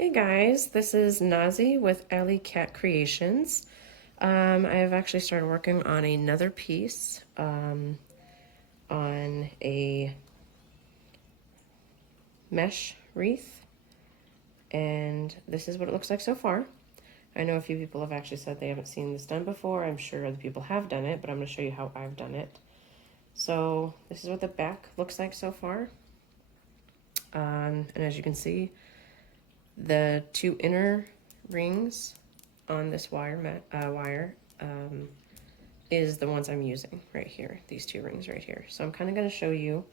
Hey guys, this is Nazzie with Alley Cat Creations. I have actually started working on another piece on a mesh wreath, and this is what it looks like so far. I know a few people have actually said they haven't seen this done before. I'm sure other people have done it, but I'm going to show you how I've done it. So this is what the back looks like so far. And as you can see, the two inner rings on this wire is the ones I'm using right here, these two rings right here. So I'm kind of going to show you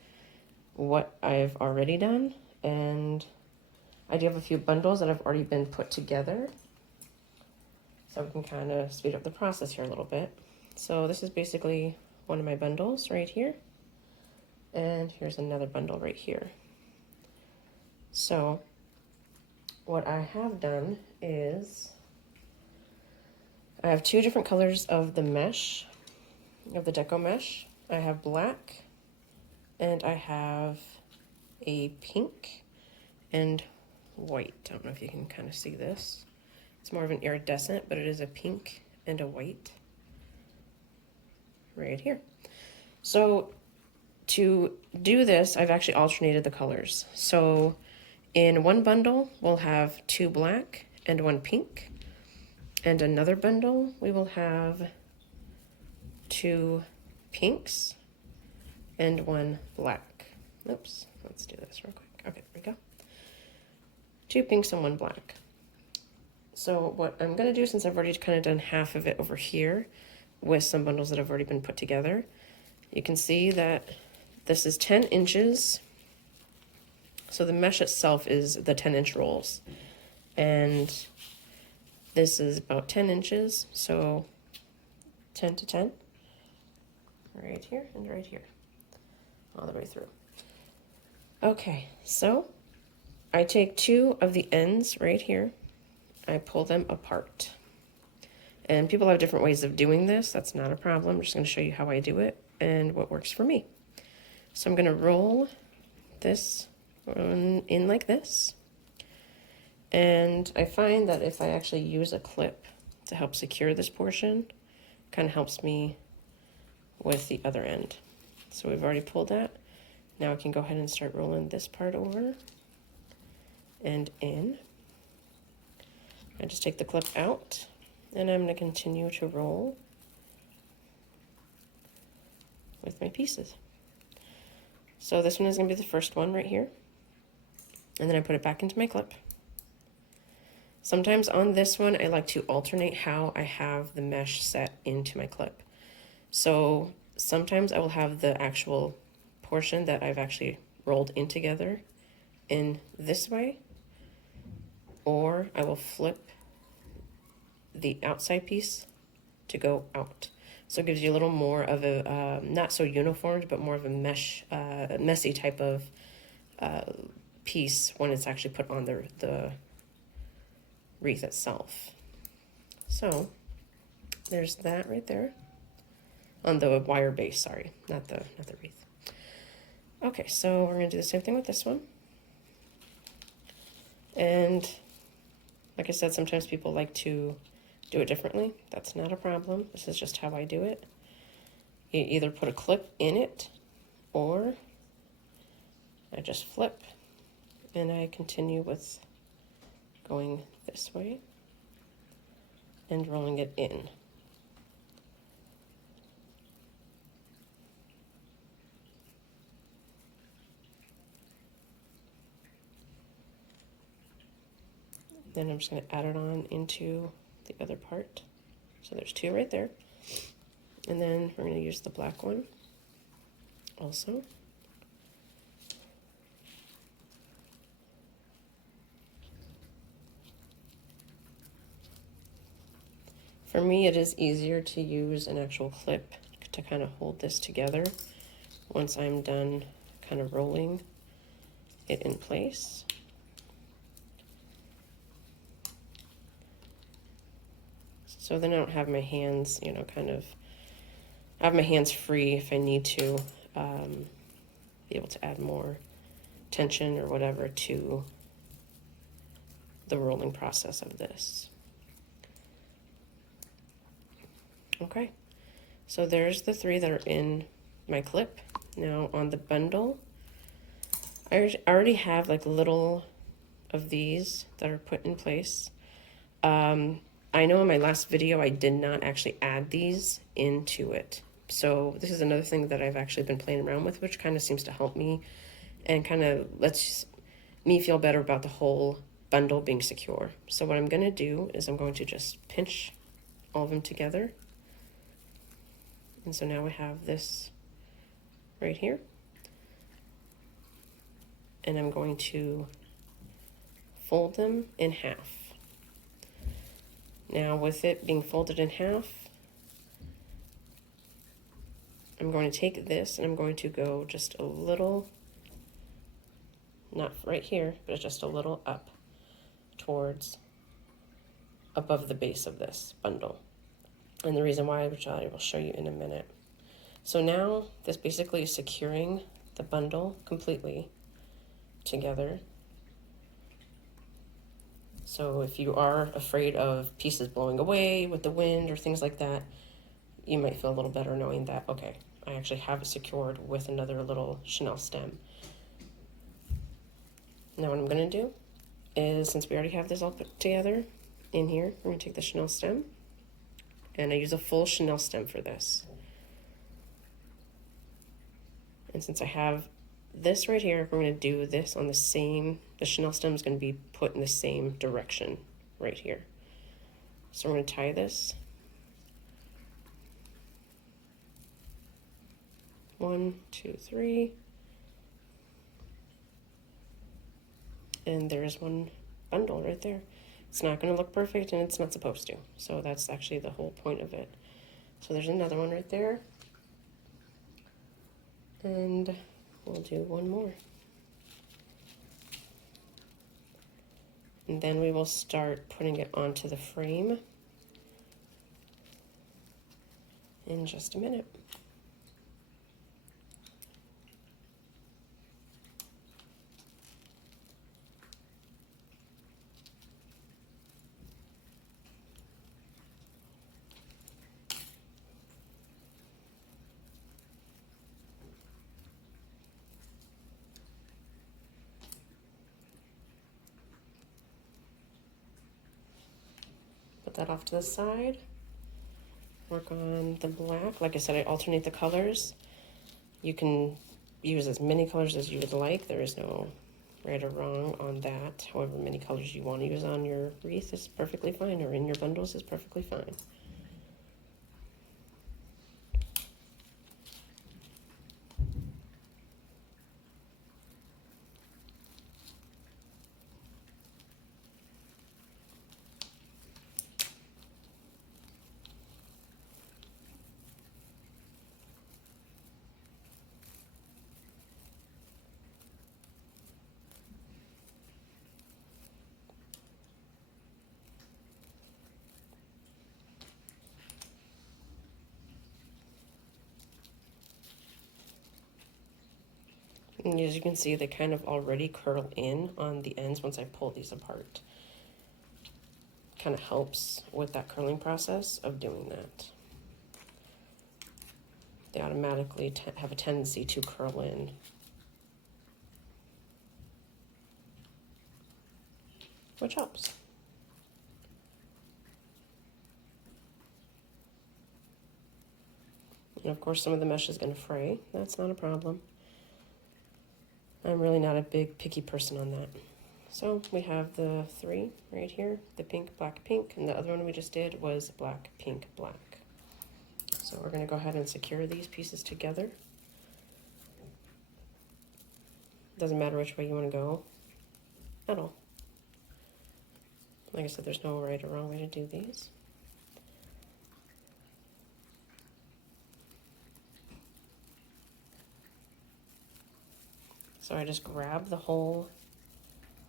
what I've already done, and I do have a few bundles that have already been put together, so we can kind of speed up the process here a little bit. So this is basically one of my bundles right here, and here's another bundle right here. So what I have done is I have two different colors of the mesh, of the Deco mesh. I have black and I have a pink and white. I don't know if you can kind of see this. It's more of an iridescent, but it is a pink and a white right here. So to do this, I've actually alternated the colors. So in one bundle, we'll have two black and one pink. And another bundle, we will have two pinks and one black. Oops, let's do this real quick. Okay, there we go. Two pinks and one black. So what I'm gonna do, since I've already kind of done half of it over here with some bundles that have already been put together, you can see that this is 10 inches. So the mesh itself is the 10-inch rolls. And this is about 10 inches, so 10 to 10, right here and right here, all the way through. Okay, so I take two of the ends right here, I pull them apart. And people have different ways of doing this, that's not a problem. I'm just gonna show you how I do it and what works for me. So I'm gonna roll this in like this. And I find that if I actually use a clip to help secure this portion, kind of helps me with the other end. So we've already pulled that. Now I can go ahead and start rolling this part over and in. I just take the clip out and I'm going to continue to roll with my pieces. So this one is going to be the first one right here. And then I put it back into my clip. Sometimes on this one, I like to alternate how I have the mesh set into my clip. So sometimes I will have the actual portion that I've actually rolled in together in this way, or I will flip the outside piece to go out. So it gives you a little more of a, not so uniformed, but more of a messy type of piece when it's actually put on the wreath itself. So there's that right there on the wire base, sorry, not the wreath. Okay, so we're gonna do the same thing with this one. And like I said, sometimes people like to do it differently. That's not a problem. This is just how I do it. You either put a clip in it or I just flip and I continue with going this way and rolling it in. Then I'm just going to add it on into the other part. So there's two right there. And then we're going to use the black one also. For me, it is easier to use an actual clip to kind of hold this together once I'm done kind of rolling it in place. So then I don't have my hands, you know, kind of, I have my hands free if I need to be able to add more tension or whatever to the rolling process of this. Okay, so there's the 3 that are in my clip. Now on the bundle, I already have like little of these that are put in place. I know in my last video I did not actually add these into it. So this is another thing that I've actually been playing around with, which kind of seems to help me and kind of lets me feel better about the whole bundle being secure. So what I'm going to do is I'm going to just pinch all of them together. And so now we have this right here. And I'm going to fold them in half. Now with it being folded in half, I'm going to take this and I'm going to go just a little, not right here, but just a little up towards above the base of this bundle. And the reason why, which I will show you in a minute. So now this basically is securing the bundle completely together. So if you are afraid of pieces blowing away with the wind or things like that, you might feel a little better knowing that, okay, I actually have it secured with another little chenille stem. Now what I'm going to do is, since we already have this all put together in here, I'm going to take the chenille stem, and I use a full chenille stem for this. And since I have this right here, we're going to do this on the same, the chenille stem is going to be put in the same direction right here. So we're going to tie this. 1, 2, 3. And there's one bundle right there. It's not going to look perfect, and it's not supposed to. So that's actually the whole point of it. So there's another one right there. And we'll do one more. And then we will start putting it onto the frame in just a minute. That off to the side. Work on the black. Like I said, I alternate the colors. You can use as many colors as you would like. There is no right or wrong on that. However many colors you want to use on your wreath is perfectly fine, or in your bundles is perfectly fine. And as you can see, they kind of already curl in on the ends once I pull these apart. Kind of helps with that curling process of doing that. They automatically have a tendency to curl in. Which helps. And of course some of the mesh is going to fray. That's not a problem. I'm really not a big picky person on that. So we have the 3 right here, the pink, black, pink, and the other one we just did was black, pink, black. So we're going to go ahead and secure these pieces together. Doesn't matter which way you want to go at all. Like I said, there's no right or wrong way to do these. So I just grab the whole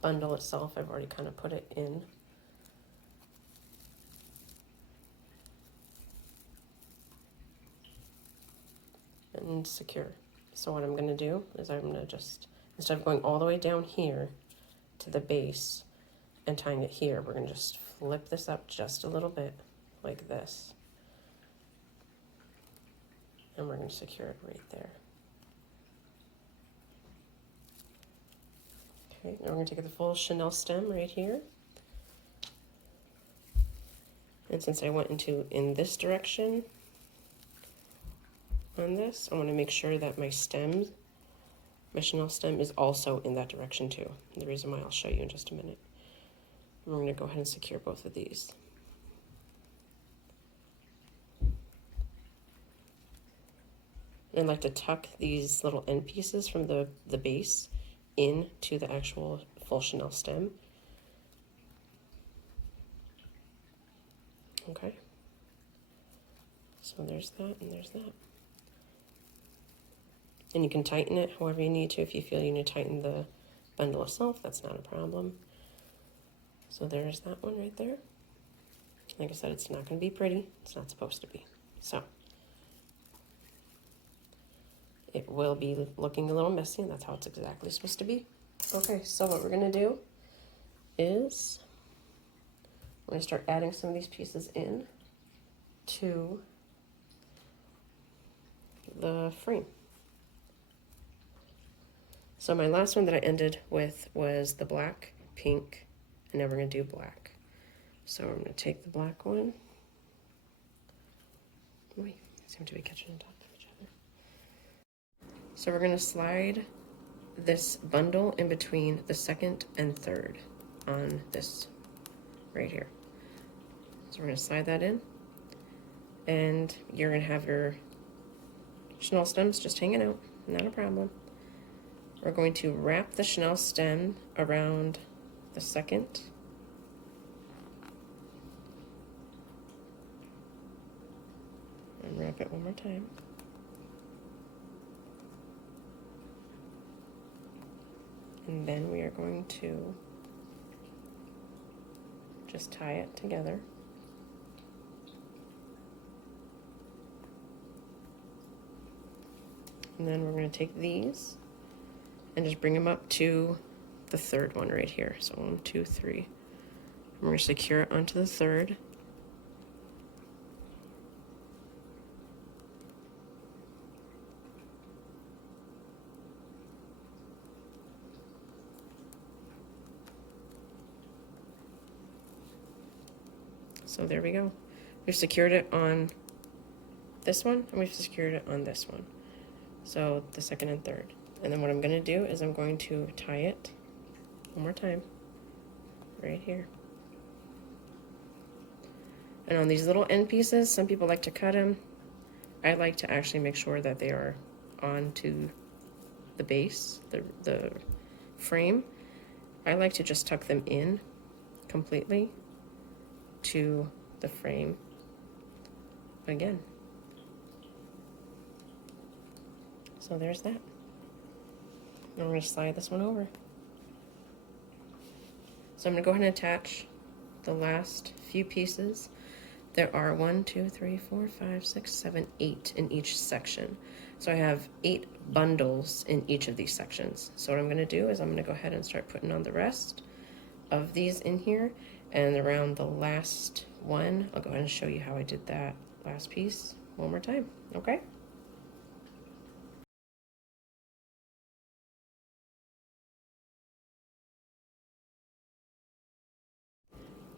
bundle itself. I've already kind of put it in. And secure. So what I'm going to do is I'm going to just, instead of going all the way down here to the base, and tying it here, we're going to just flip this up just a little bit like this. And we're going to secure it right there. Okay, now we're going to take the full Chanel stem right here. And since I went in this direction on this, I want to make sure that my Chanel stem is also in that direction too. The reason why I'll show you in just a minute. And we're going to go ahead and secure both of these. And I like to tuck these little end pieces from the base into the actual full Chanel stem. Okay. So there's that and there's that. And you can tighten it however you need to. If you feel you need to tighten the bundle itself, that's not a problem. So there's that one right there. Like I said, it's not going to be pretty. It's not supposed to be. So it will be looking a little messy, and that's how it's exactly supposed to be. Okay, so what we're going to do is I'm going to start adding some of these pieces in to the frame. So my last one that I ended with was the black, pink, and now we're going to do black. So I'm going to take the black one. We seem to be catching on top of each other. So we're going to slide this bundle in between the second and third on this right here. So we're going to slide that in, and you're going to have your Chanel stems just hanging out, not a problem. We're going to wrap the Chanel stem around the second and wrap it one more time. And then we are going to just tie it together. And then we're going to take these and just bring them up to the third one right here. So 1, 2, 3. We're going to secure it onto the third. So there we go. We've secured it on this one, and we've secured it on this one. So the second and third. And then what I'm going to do is I'm going to tie it one more time right here. And on these little end pieces, some people like to cut them. I like to actually make sure that they are onto the base, the frame. I like to just tuck them in completely to the frame again. So there's that. And we're going to slide this one over. So I'm going to go ahead and attach the last few pieces. There are 1, 2, 3, 4, 5, 6, 7, 8 in each section. So I have 8 bundles in each of these sections. So what I'm going to do is I'm going to go ahead and start putting on the rest of these in here. And around the last one, I'll go ahead and show you how I did that last piece one more time, okay?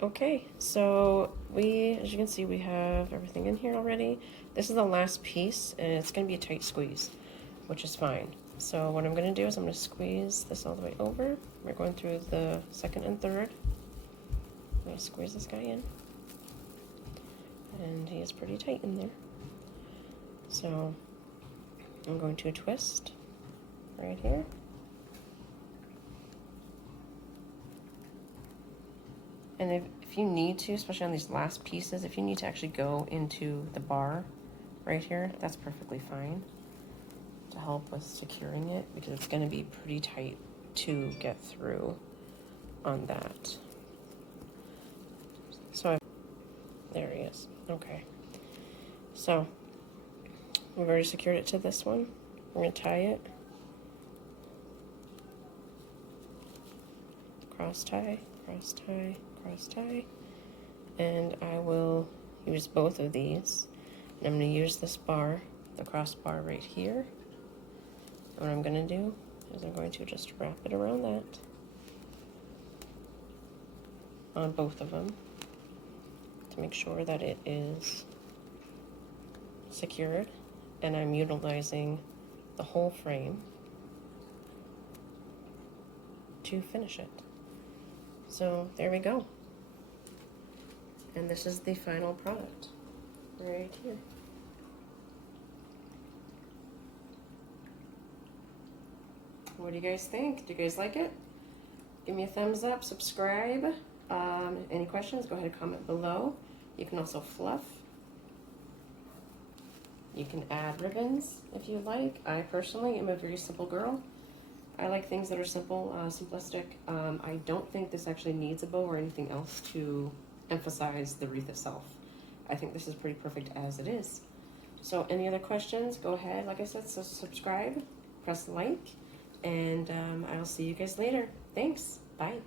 Okay, so as you can see, we have everything in here already. This is the last piece, and it's going to be a tight squeeze, which is fine. So what I'm going to do is I'm going to squeeze this all the way over. We're going through the second and third. I'm going to squeeze this guy in. And he is pretty tight in there. So I'm going to twist right here. And if you need to, especially on these last pieces, if you need to actually go into the bar right here, that's perfectly fine to help with securing it, because it's going to be pretty tight to get through on that. So there he is. Okay. So we've already secured it to this one. We're going to tie it. Cross tie. cross tie, and I will use both of these. And I'm going to use this bar, the cross bar right here. And what I'm going to do is I'm going to just wrap it around that on both of them to make sure that it is secured, and I'm utilizing the whole frame to finish it. So there we go. And this is the final product right here. What do you guys think? Do you guys like it? Give me a thumbs up, subscribe. Any questions, go ahead and comment below. You can also fluff. You can add ribbons if you like. I personally am a very simple girl. I like things that are simple, simplistic. I don't think this actually needs a bow or anything else to emphasize the wreath itself. I think this is pretty perfect as it is. So any other questions, go ahead. Like I said, so subscribe, press like, and I'll see you guys later. Thanks. Bye.